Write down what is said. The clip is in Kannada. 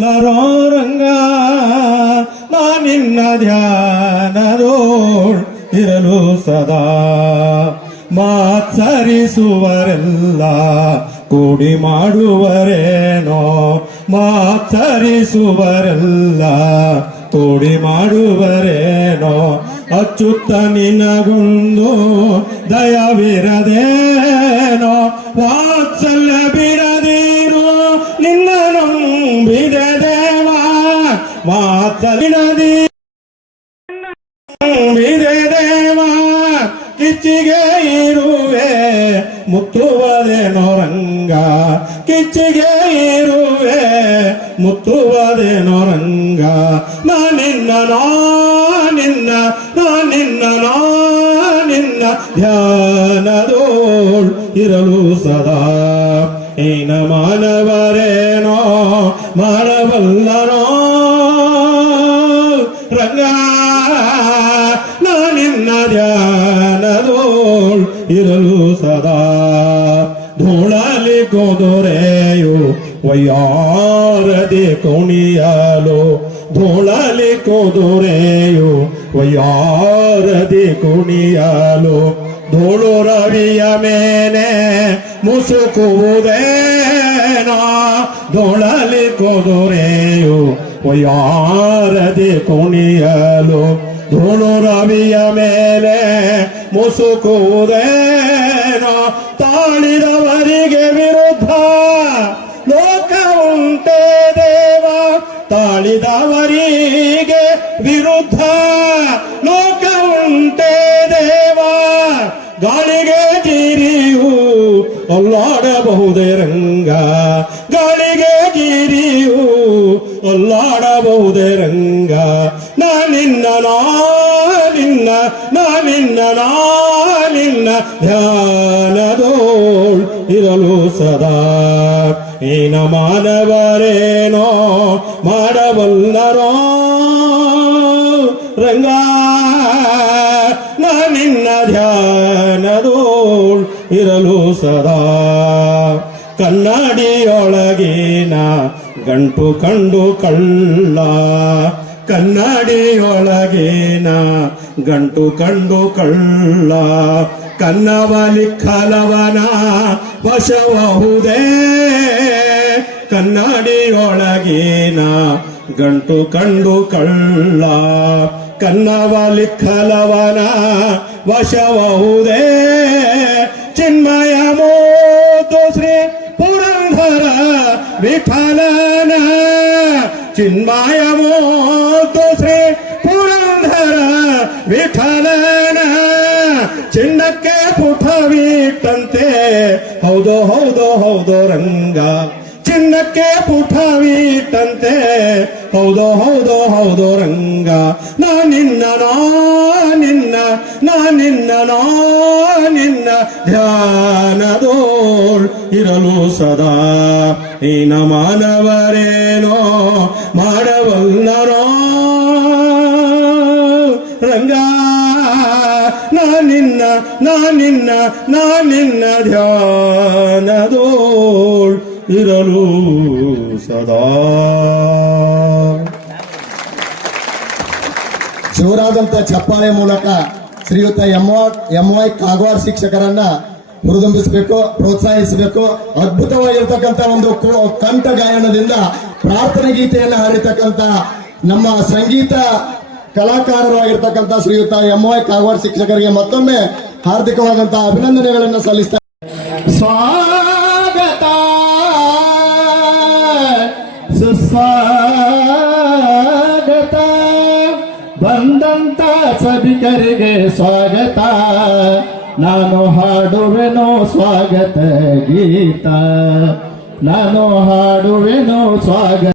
ರಂಗ ನಾ ನಿನ್ನ ಇರಲು ಸದಾ ಮಾತ್ಸರಿಸುವರೆಲ್ಲ ಕೂಡಿ ಮಾಡುವರೇನೋ? ಮಾತ್ಸರಿಸುವರೆಲ್ಲ ಕೂಡಿ ಮಾಡುವರೇನೋ? ಅಚ್ಚುತ್ತ ನಿನಗೊಂದು ದಯವಿರದೇನೋ? ನಂಬಿದೆ ದೇವ, ಕಿಚ್ಚಿಗೆ ಇರುವೆ, ಮುತ್ತುವದೆ ರಂಗ ಕಿಚ್ಚಿಗೆ ಇರುವೆ, ಮುತ್ತುವದೆ ರಂಗ ನಾ ನಿನ್ನ ನಾ ನಿನ್ನ ನಾ ನಿನ್ನ ನಾ ನಿನ್ನ ಧ್ಯಾನದೋಳ್ ಇರಲು ಸದಾ. ಏನ ಮಾನವರೇನೋ ಮಾಡಬಲ್ಲನೋ ಧ್ಯಾನದೋಳ್ ಇರಲು ಸದಾ ಧೂಳಲಿ ಕೋದೊರೆಯು ವಯ್ಯಾರದೆ ಕುಣಿಯಲು. ಧೂಳಲಿ ಕೋದೊರೆಯು ವಯ್ಯಾರದೆ ಕುಣಿಯಲು. ಧೂಳು ರವಿಯ ಮೇಲೆ ಮುಸುಕುವುದೇನಾ? ಧೂಳಲಿ ಕೋದೊರೆಯು ವಯ್ಯಾರದೆ ಕುಣಿಯಲು. ಧೂಳು ರವಿಯ ಮೇಲೆ ಮುಸುಕುವುದೇನೋ ತಾಳಿದವರಿಗೆ ವಿರುದ್ಧ ಲೋಕ ಉಂಟೆ ದೇವ, ತಾಳಿದವರಿಗೆ ವಿರುದ್ಧ ಲೋಕ ಉಂಟೆ ದೇವ. ಗಾಳಿಗೆ ಗಿರಿಯು ಅಲ್ಲಾಡಬಹುದೇ ರಂಗ, ಗಾಳಿಗೆ ಗಿರಿಯು ಅಲ್ಲಾಡಬಹುದೇ ರಂಗ. ನಾ ನಿನ್ನ ನಾ ನಿನ್ನ ನಾನಿನ್ನ ನಾ ನಿನ್ನ ಧ್ಯಾನದೋಳ್ ಇರಲು ಸದಾ. ನೀನ ಮಾನವರೇನೋ ಮಾಡಬಲ್ಲರೋ? ರಂಗ, ನಾ ನಿನ್ನ ಧ್ಯಾನದೋಳ್ ಇರಲು ಸದಾ. ಕನ್ನಡಿಯೊಳಗಿನ ಗಂಟು ಕಂಡು ಕಳ್ಳ. ಕನ್ನಡಿಯೊಳಗಿನ ಗಂಟು ಕಂಡು ಕಳ್ಳ. ಕನ್ನವಲಿ ಕಲವನ ವಶವಹುದೇ. ಕನ್ನಡಿಯೊಳಗೇನ ಗಂಟು ಕಂಡು ಕಳ್ಳ. ಕನ್ನವಲಿ ಕಲವನ ವಶವಹುದೇ. ಚಿನ್ಮಯ ಶ್ರೀ ಪುರಂಧರ ವಿಠಲನ. ಚಿನ್ಮಯ ವಿಠಲನ. ಚಿನ್ನಕ್ಕೆ ಪುಟವಿಟ್ಟಂತೆ ಹೌದು ಹೌದು ಹೌದು, ರಂಗ. ಚಿನ್ನಕ್ಕೆ ಪುಟವಿಟ್ಟಂತೆ ಹೌದು ಹೌದು ಹೌದು, ರಂಗ. ನಾ ನಿನ್ನ ನಾ ನಿನ್ನ ನಾ ನಿನ್ನ ನಾ ನಿನ್ನ ಧ್ಯಾನದೋಳ್ ಇರಲು ಸದಾ. ನೀನ ಮಾನವರೇನೋ ಮಾಡಬಲ್ಲರೋ ನಾ ನಿನ್ನ ನಾ ನಿನ್ನ ಧ್ಯಾನದೋಳ್ ಇರಲು ಸದಾ. ಜೋರಾದಂಥ ಚಪ್ಪಾಳೆ ಮೂಲಕ Shriyutha M M Y Kagawar ಶಿಕ್ಷಕರನ್ನ ಹುರಿದುಂಬಿಸಬೇಕು, ಪ್ರೋತ್ಸಾಹಿಸಬೇಕು. ಅದ್ಭುತವಾಗಿರ್ತಕ್ಕಂಥ ಒಂದು ಕಂಠ ಗಾಯನದಿಂದ ಪ್ರಾರ್ಥನೆ ಗೀತೆಯನ್ನು ಹಾಡಿರ್ತಕ್ಕಂಥ ನಮ್ಮ ಸಂಗೀತ ಕಲಾಕಾರರಾಗಿರ್ತಕ್ಕಂಥ ಶ್ರೀಯುತ ಎಂ ವೈ ಕಾಗವಾಡ್ ಶಿಕ್ಷಕರಿಗೆ ಮತ್ತೊಮ್ಮೆ ಹಾರ್ದಿಕವಾದಂತಹ ಅಭಿನಂದನೆಗಳನ್ನು ಸಲ್ಲಿಸ್ತಾ ಸ್ವಾಗತ. ಸುಸ್ವಾಗತ. ಬಂದಂತ ಸಭಿಕರಿಗೆ ಸ್ವಾಗತ. ನಾನು ಹಾಡುವೆನೋ ಸ್ವಾಗತ ಗೀತ. ನಾನು ಹಾಡುವೆನೋ ಸ್ವಾಗತ.